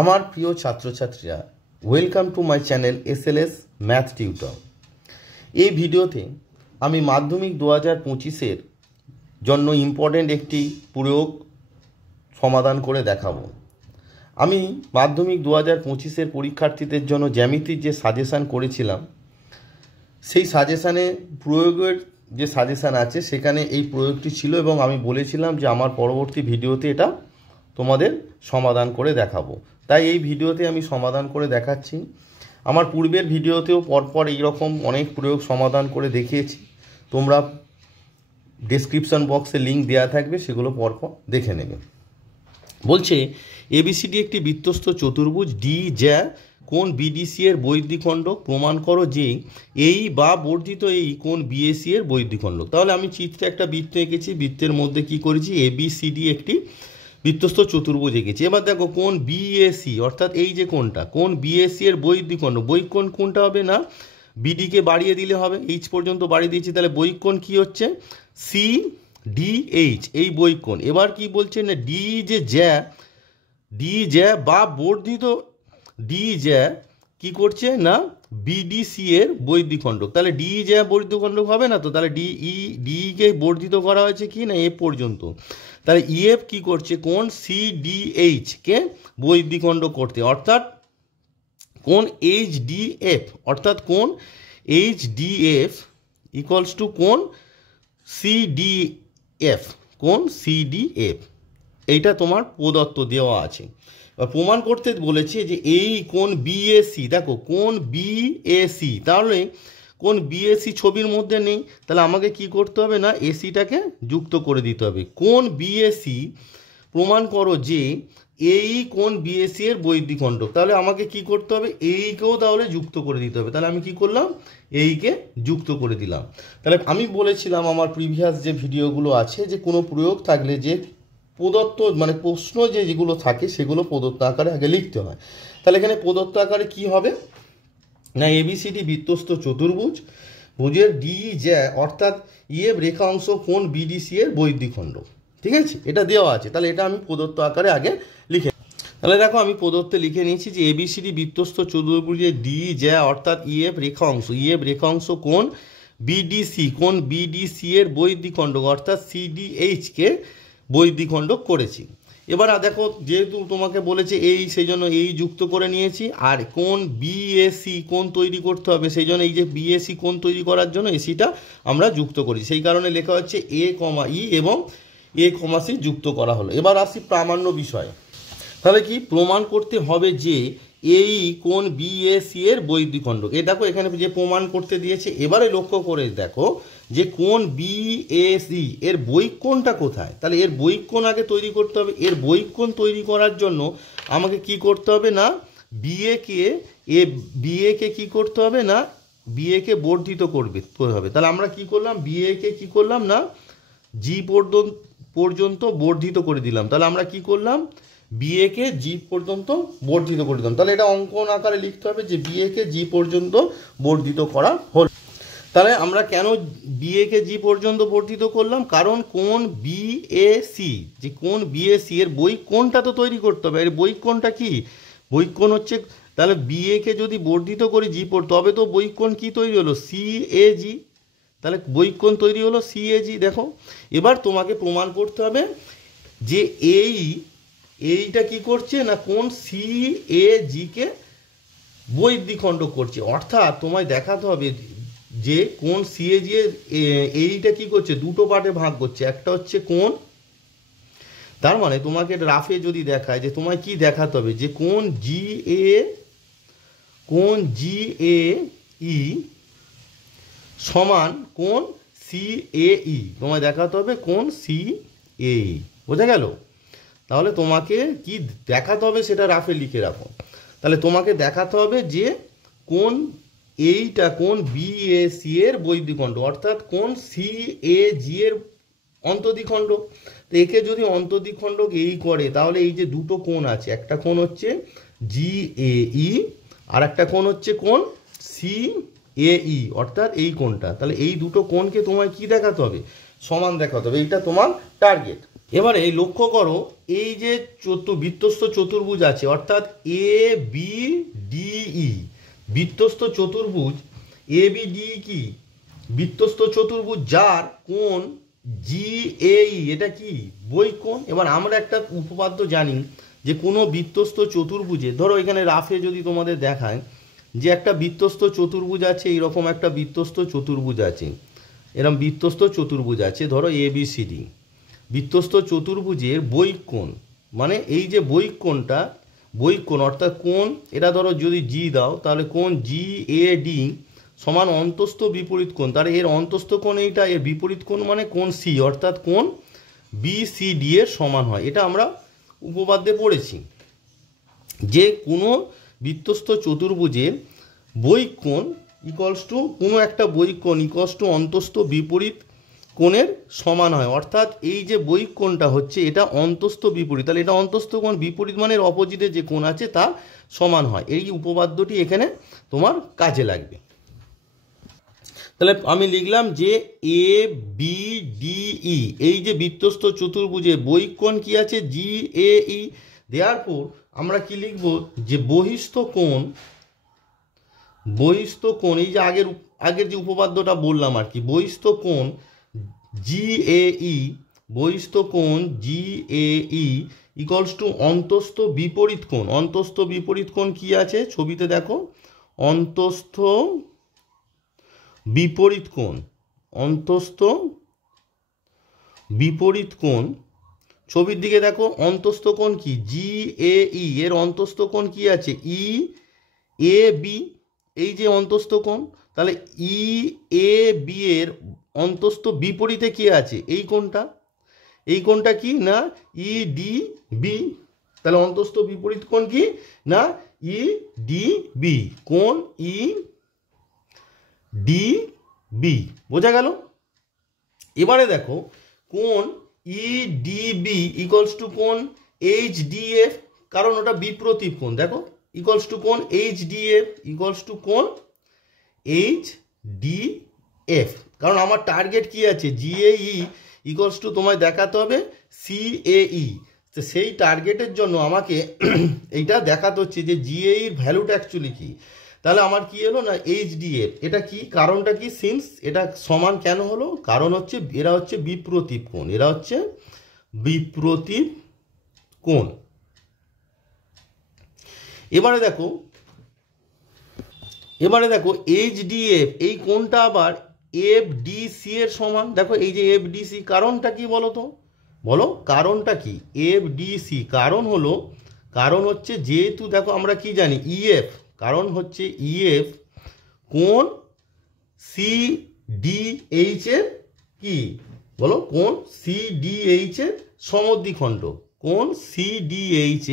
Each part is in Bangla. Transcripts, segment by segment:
আমার প্রিয় ছাত্রছাত্রীরা, welcome to my channel SLS math tutor. এই ভিডিওতে আমি মাধ্যমিক 2025-এর জন্য ইম্পর্টেন্ট একটি প্রয়োগ সমাধান করে দেখাবো। আমি মাধ্যমিক 2025-এর পরীক্ষার্থীদের জন্য জ্যামিতির যে সাজেশান করেছিলাম, সেই সাজেশানে প্রয়োগের যে সাজেশান আছে সেখানে এই প্রয়োগটি ছিল এবং আমি বলেছিলাম যে আমার পরবর্তী ভিডিওতে এটা তোমাদের সমাধান করে দেখাবো। তাই এই ভিডিওতে আমি সমাধান করে দেখাচ্ছি। আমার পূর্বের ভিডিওতেও পরপর এইরকম অনেক প্রয়োগ সমাধান করে দেখিয়েছি, তোমরা ডেসক্রিপশন বক্সে লিঙ্ক দেওয়া থাকবে, সেগুলো পরপর দেখে নেবে। বলছে ABCD একটি বৃত্তস্থ চতুর্ভুজ ডি যা কোণ BDC এর বৈদ্যিখণ্ডক, প্রমাণ করো যে এই বা বর্ধিত এই কোণ BAC এর বৈদ্যিখণ্ডক। তাহলে আমি চিত্রে একটা বৃত্ত এঁকেছি, বৃত্তের মধ্যে কি করেছি, ABCD একটি বৃত্তস্থ চতুর্ভুজ এঁকেছি। এবার দেখো কোণ BAC অর্থাৎ এই যে কোণটা, কোণ BAC এর বৈদ্যিখণ্ডক, বৈকোণ কোণটা হবে না BDকে বাড়িয়ে দিলে হবে, H পর্যন্ত বাড়িয়ে দিয়েছি, তাহলে বৈকোণ কি হচ্ছে CDH, এই বৈকোণ। এবার কি বলছে না ডি জ্যা বা বর্ধিত ডি জ্যা কি করছে না BDC এর বৈদ্যিখণ্ডক। তাহলে ডি জ্যা বৈদ্যিখণ্ডক হবে না তো, তাহলে ডিকে বর্ধিত করা হয়েছে কি না এ পর্যন্ত। তাহলে EF কি করছে, কোণ CDH কে বৈদ্যিখণ্ডক করতে, অর্থাৎ কোণ HDF, অর্থাৎ কোণ HDF ইকুয়ালস টু কোণ CDF, কোণ CDF। এইটা তোমার প্রদত্ত দেওয়া আছে। এবার প্রমাণ করতে বলেছে যে এই কোণ BAC, দেখো কোণ BAC, তাহলে কোণ BAC ছবির মধ্যে নেই, তাহলে আমাকে কি করতে হবে না এসিটাকে যুক্ত করে দিতে হবে। কোণ BAC প্রমাণ করো যে এই কোণ BAC এর বৈদ্যিখণ্ডক, তাহলে আমাকে কি করতে হবে, এইকেও তাহলে যুক্ত করে দিতে হবে। তাহলে আমি কি করলাম, এইকে যুক্ত করে দিলাম। তাহলে আমি বলেছিলাম আমার প্রিভিয়াস যে ভিডিওগুলো আছে যে কোনো প্রয়োগ থাকলে যে প্রদত্ত মানে প্রশ্ন যেগুলো থাকে সেগুলো প্রদত্ত আকারে আগে লিখতে হয়। তাহলে এখানে প্রদত্ত আকারে কি হবে না, ABCD বৃত্তস্থ চতুর্ভুজ, ভুজের ডি জ্যা অর্থাৎ EF রেখা অংশ কোণ BDC এর বৈদ্যিখণ্ডক। ঠিক আছে, এটা দেওয়া আছে, তাহলে এটা আমি প্রদত্ত আকারে আগে লিখে। তাহলে দেখো আমি প্রদত্তে লিখে নিয়েছি যে ABCD বৃত্তস্থ চতুর্ভুজের ডি জ্যা অর্থাৎ EF রেখা অংশ কোণ BDC এর বৈদ্যিখণ্ডক অর্থাৎ CDH কে বৈদ্যিখণ্ডক করেছি। এবার দেখো যেহেতু তোমাকে বলেছে এই, সেই জন্য এই যুক্ত করে নিয়েছি, আর কোণ BAC কোণ তৈরি করতে হবে, সেই জন্য এই যে BAC কোণ তৈরি করার জন্য এসিটা আমরা যুক্ত করি, সেই কারণে লেখা হচ্ছে A, E এবং A, C যুক্ত করা হলো। এবার আসি প্রামাণ্য বিষয়। তাহলে কি প্রমাণ করতে হবে যে এই কোণ BAC এর বৈদ্যিখণ্ডক। এই দেখো এখানে যে প্রমাণ করতে দিয়েছে, এবারে লক্ষ্য করে দেখো যে কোণ BAC এর বৈকোণটা কোথায়। তাহলে এর বৈকোণ আগে তৈরি করতে হবে। এর বৈকোণ তৈরি করার জন্য আমাকে কি করতে হবে না BA কে কি করতে হবে না BA কে বর্ধিত করবে হবে। তাহলে আমরা কি করলাম, BA কে কি করলাম না G পর্যন্ত বর্ধিত করে দিলাম। তাহলে আমরা কি করলাম, BA কে G পর্যন্ত বর্ধিত করে দিলাম। তাহলে এটা অঙ্কন আকারে লিখতে হবে যে BA কে G পর্যন্ত বর্ধিত করা হলো। তাহলে আমরা কেন BA কে G পর্যন্ত বর্ধিত করলাম, কারণ কোণ BAC, যে কোণ BAC এর বৈকোণটা তো তৈরি করতে হবে। এর বৈকোণটা কি, বৈকোণ হচ্ছে, তাহলে BA কে যদি বর্ধিত করি G তবে তো বৈকোণ কি তৈরি হলো, CAG। তাহলে বৈকোণ তৈরি হলো CAG। দেখো এবার তোমাকে প্রমাণ করতে হবে যে এইটা কি করছে না কোণ CAG কে বৈদ্যিখণ্ডক করছে, অর্থাৎ তোমায় দেখাতে হবে যে কোণ CAG এর এইটা কি করছে, দুটো পার্টে ভাগ করছে। একটা হচ্ছে কোণ, তার মানে তোমাকে রাফে যদি দেখায় যে তোমায় কি দেখাতে হবে যে কোণ GAE সমান কোণ CAE, তোমায় দেখাতে হবে কোণ CAE। বোঝা গেল? তাহলে তোমাকে কি দেখাতে হবে সেটা রাফে লিখে রাখো। তাহলে তোমাকে দেখাতে হবে যে কোণ এইটা কোণ BAC এর বৈদ্যিখণ্ডক অর্থাৎ কোণ CAG এর অন্তদ্বিখণ্ডক। তো একে যদি অন্তদ্বিখণ্ডক এই করে, তাহলে এই যে দুটো কোণ আছে, একটা কোণ হচ্ছে GAE আর একটা কোণ হচ্ছে কোণ CAE অর্থাৎ এই কোণটা। তাহলে এই দুটো কোণকে তোমায় কি দেখাতে হবে, সমান দেখাতে হবে। এইটা তোমার টার্গেট। এবারে লক্ষ্য করো, এই যে বৃত্তস্থ চতুর্ভুজ আছে অর্থাৎ এ বি ডি ই, বৃত্তস্থ চতুর্ভুজ এ বি ডি কি বৃত্তস্থ চতুর্ভুজ যার কোণ জি এ ই, এটা কি বহিঃকোণ। এবার আমরা একটা উপপাদ্য জানি যে কোনো বৃত্তস্থ চতুর্ভুজে, ধরো এখানে রাফে যদি তোমাদের দেখায় যে একটা বৃত্তস্থ চতুর্ভুজ আছে, এইরকম একটা বৃত্তস্থ চতুর্ভুজ আছে, এরকম বৃত্তস্থ চতুর্ভুজ আছে ধরো এ বি সি ডি, বৃত্তস্থ চতুর্ভুজের বহিঃকোণ, মানে এই যে বহিঃকোণটা, বহিঃকোণ অর্থাৎ কোণ, এটা ধরো যদি জি দাও তাহলে কোণ জি এ ডি সমান অন্তস্থ বিপরীত কোণ, তাহলে এর অন্তস্থ কোণ এইটা, এর বিপরীত কোণ মানে কোণ সি, অর্থাৎ কোণ বি সি ডি এর সমান হয়। এটা আমরা উপপাদ্যে পড়েছি যে কোনো বৃত্তস্থ চতুর্ভুজের বহিঃকোণ ইকুয়ালস টু কোনো একটা বহিঃকোণ ইকুয়ালস টু অন্তস্থ বিপরীত কোণের সমান হয়। অর্থাৎ এই যে বহিঃকোণটা হচ্ছে এটা অন্তস্থ বিপরীত, তাহলে এটা অন্তস্থ কোণ, বিপরীত মানের অপোজিটে যে কোণ আছে তা সমান হয়। এই উপপাদ্যটি এখানে তোমার কাজে লাগবে। তাহলে আমি লিখলাম যে এ বি ডি ই, এই যে বৃত্তস্থ চতুর্ভুজের বহিঃকোণ কি আছে জি এ ই, দেয়ারপর আমরা কি লিখব যে বহিস্থ কোণ, এই যে আগের যে উপপাদ্যটা বললাম আর কি, বহিস্থ কোণ জি এ ই, বহিস্থ কোণ জি এ ই ইকুয়ালস টু অন্তস্থ বিপরীত কোণ। অন্তস্থ বিপরীত কোণ কি আছে ছবিতে দেখো, অন্তস্থ বিপরীত কোণ, অন্তস্থ বিপরীত কোণ, ছবির দিকে দেখো অন্তস্থ কোণ কি জি এ ই, এর অন্তস্থ কোণ কি আছে ই এ বি, এই যে অন্তস্থ কোণ, তাহলে ই এ বি এর অন্তস্থ বিপরীতে কি আছে এই কোণটা, এই কোণটা কি না ই ডি বি, তাহলে অন্তস্থ বিপরীত কোণ কি না ই ডি বি, কোণ ই ডি বি, বোঝা গেল। এবারে দেখো কোণ E D B equals to কোণ এইচ ডি এফ, কারণ ওটা বিপ্রতীপ কোণ, দেখো ইকুয়ালস টু কোণ H D F, equals to কোণ এইচ ডি এফ, কারণ আমার টার্গেট কি আছে জিএই ইকুয়ালস টু তোমায় দেখাতে হবে সিএই, তো সেই টার্গেটের জন্য আমাকে এইটা দেখাতে হচ্ছে যে জিএইর ভ্যালুটা অ্যাকচুয়ালি কি। তাহলে আমার কি হলো না এইচ ডি এফ, এটা কি কারণটা কি, সিন্স এটা সমান কেন হলো, কারণ হচ্ছে এরা হচ্ছে বিপ্রতীপ কোণ, এরা হচ্ছে বিপ্রতীপ কোণ। এবারে দেখো এইচ ডি এফ, এই কোণটা আবার এফ ডি সি এর সমান, দেখো এই যে এফ ডি সি, কারণটা কি বলো তো, বলো কারণটা কি এফ ডি সি, কারণ হচ্ছে যেহেতু দেখো আমরা কি জানি ইএফ, কারণ হচ্ছে ইএফ কোণ সি ডি এইচ এর কি বলো, কোণ সি ডি এইচ এর সমদ্বিখণ্ড, কোণ সি ডি এইচ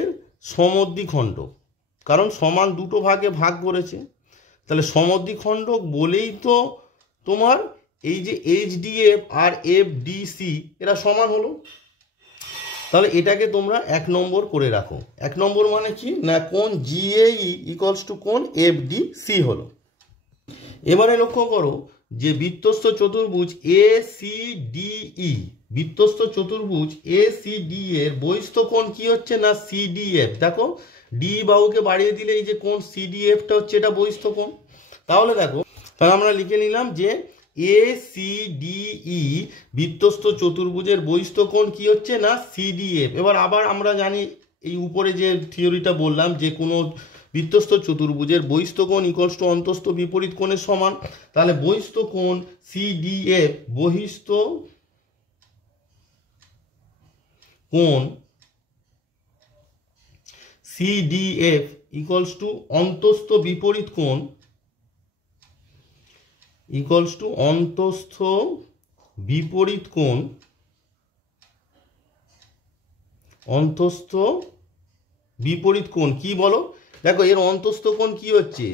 এর সমদ্বিখণ্ড, কারণ সমান দুটো ভাগে ভাগ করেছে, তাহলে সমদ্বিখণ্ড বলেই তো তোমার এই যে H D F R F D C এরা সমান হলো। তাহলে এটাকে তোমরা 1 নম্বর করে রাখো। 1 নম্বর মানে কি না কোণ জিএই ইকুয়ালস টু কোণ এফ ডি সি হলো। এবারে লক্ষ্য করো যে বৃত্তস্থ চতুর্ভুজ এ সি ডি ই, বৃত্তস্থ চতুর্ভুজ এ সি ডি এর বহিস্থ কোণ কি হচ্ছে না সি ডি এফ, দেখো ডি বাহুকে বাড়িয়ে দিলে এই যে কোণ সি ডি এফটা হচ্ছে এটা বহিস্থ কোণ। তাহলে দেখো, তাহলে আমরা লিখে নিলাম যে এ সি ডি ই বৃত্তস্থ চতুর্ভুজের বহিস্থ কোণ কি হচ্ছে না সি ডি এফ। এবার আবার আমরা জানি এই উপরে যে থিওরিটা বললাম যে কোনো বৃত্তস্থ চতুর্ভুজের বহিস্থ কোণ ইকুয়ালস টু অন্তস্থ বিপরীত কোণের সমান, তাহলে বহিস্থ কোণ সি ডি এফ, বহিস্থ কোণ C D F equals to অন্তস্থ বিপরীত কোণ, ইকুয়ালস টু অন্তস্থ বিপরীত কোণ, অন্তস্থ বিপরীত কোণ কি বলো, দেখো এর অন্তস্থ কোণ কি হচ্ছে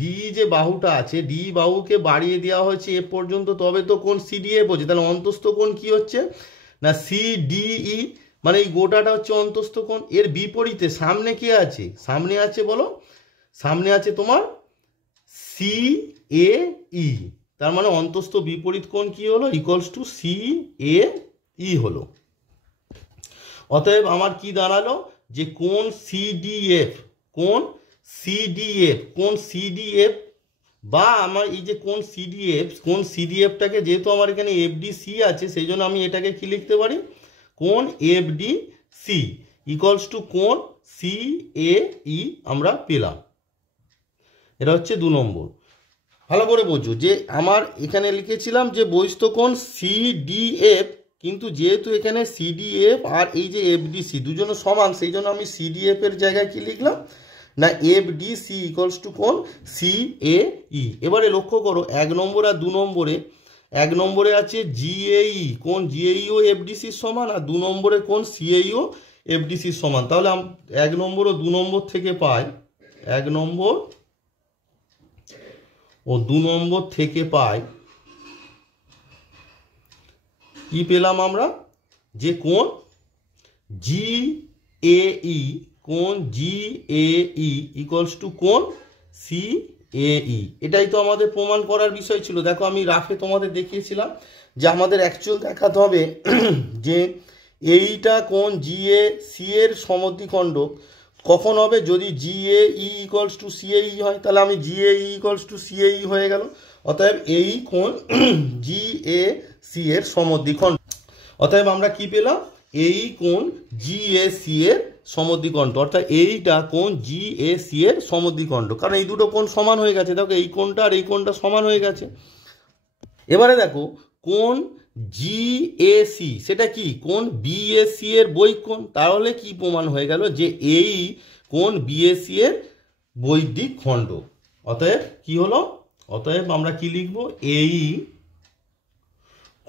ডি যে বাহুটা আছে ডি বাহুকে বাড়িয়ে দেওয়া হয়েছে এ পর্যন্ত, তবে তো কোণ সিডিএফ হচ্ছে, তাহলে অন্তস্থ কোণ কি হচ্ছে না সিডিই, মানে এই গোটাটা হচ্ছে অন্তস্থ কোণ। এর বিপরীতে সামনে কি আছে, সামনে আছে বলো, সামনে আছে তোমার সি এ ই, তার মানে অন্তস্থ বিপরীত কোণ কি হলো, ইকুয়ালস টু CAE হলো। অতএব আমার কি দাঁড়ালো, যে কোণ CDF, কোণ CDF বা আমার এই যে কোণ CDFটাকে যেহেতু আমার এখানে FDC আছে, সেই জন্য আমি এটাকে কি লিখতে পারি, কোণ FDC ইকুয়ালস টু কোণ CAE আমরা পেলাম। এটা হচ্ছে 2 নম্বর। ভালো করে বোঝো যে আমার এখানে লিখেছিলাম যে বহিস্থ কোণ CDF, কিন্তু যেহেতু এখানে CDF আর এই যে FDC দুজনে সমান, সেই জন্য আমি CDF এর জায়গায় কি লিখলাম না FDC ইকুয়ালস টু কোণ CAE। এবারে লক্ষ্য করো 1 নম্বর আর 2 নম্বরে, 1 নম্বরে আছে GAE, কোণ GAE ও FDC সমান, আর 2 নম্বরে কোণ CAE ও FDC সমান। তাহলে 1 নম্বর ও 2 নম্বর থেকে পাই, 1 নম্বর ও 2 নম্বর থেকে পাই কি পেলাম আমরা, যে কোণ GAE, কোণ GAE ইকুয়ালস টু কোণ CAE। এটাই তো আমাদের প্রমাণ করার বিষয় ছিল। দেখো আমি রাফে তোমাদের দেখিয়েছিলাম যে আমাদের অ্যাকচুয়াল দেখাতে হবে যে এইটা কোণ GAC এর সমদ্বিখণ্ডক কখন হবে, যদি GAE ইকুয়ালস টু CAE হয়, তাহলে আমি GAE ইকুয়ালস টু CAE হয়ে গেল। অতএব এই কোণ GAC এর সমদ্বিখণ্ডক। অতএব আমরা কি পেলাম, এই কোণ GAC এর সমদ্বিখণ্ডক, অর্থাৎ এইটা কোণ GAC এর সমদ্বিখণ্ডক, কারণ এই দুটো কোণ সমান হয়ে গেছে। দেখো এই কোণটা আর এই কোণটা সমান হয়ে গেছে। এবারে দেখো কোণ GAC সেটা কি, কোণ BAC এর বৈক কোণ। তাহলে কি প্রমাণ হয়ে গেল, যে এই কোণ BAC এর বৈদিক খণ্ডক। অতএব কি হলো, অতএব আমরা কি লিখব, এই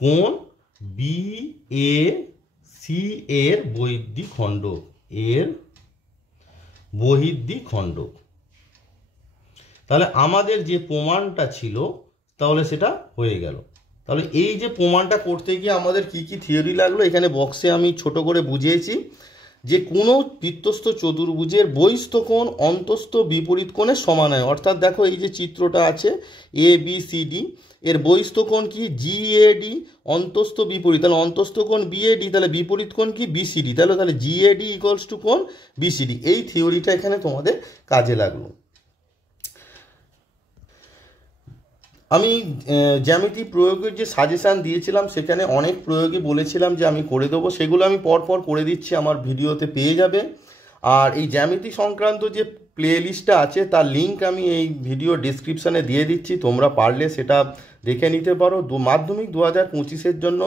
কোণ BAC এর বৈদিক খণ্ডক, এর বহির্দিক খণ্ডক। তাহলে আমাদের যে প্রমাণটা ছিল তাহলে সেটা হয়ে গেল। তাহলে এই যে প্রমাণটা করতে গিয়ে আমাদের কি কি থিওরি লাগলো, এখানে বক্সে আমি ছোট করে বুঝিয়েছি যে কোনো বৃত্তস্থ চতুর্ভুজের বহিস্থ কোণ অন্তস্থ বিপরীত কোণের সমান হয়। অর্থাৎ দেখো এই যে চিত্রটা আছে ABCD, এর বহিস্থ কোণ কি GAD, অন্তস্থ বিপরীত, তাহলে অন্তস্থ কোণ BAD, তাহলে বিপরীত কোণ কি BCD, তাহলে GAD ইকুয়ালস টু কোণ BCD। এই থিওরিটা এখানে তোমাদের কাজে লাগলো। আমি জ্যামিতি প্রয়োগের যে সাজেশান দিয়েছিলাম সেখানে অনেক প্রয়োগই বলেছিলাম যে আমি করে দেবো, সেগুলো আমি পরপর করে দিচ্ছি, আমার ভিডিওতে পেয়ে যাবে। আর এই জ্যামিতি সংক্রান্ত যে প্লে লিস্টটা আছে তার লিঙ্ক আমি এই ভিডিও ডিসক্রিপশানে দিয়ে দিচ্ছি, তোমরা পারলে সেটা দেখে নিতে পারো। মাধ্যমিক 2025-এর জন্য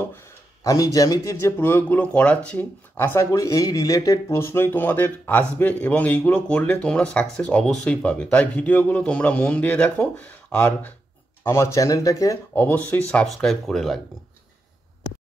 আমি জ্যামিতির যে প্রয়োগগুলো করাচ্ছি, আশা করি এই রিলেটেড প্রশ্নই তোমাদের আসবে এবং এইগুলো করলে তোমরা সাকসেস অবশ্যই পাবে। তাই ভিডিওগুলো তোমরা মন দিয়ে দেখো আর আমার চ্যানেলটাকে অবশ্যই সাবস্ক্রাইব করে রাখবে।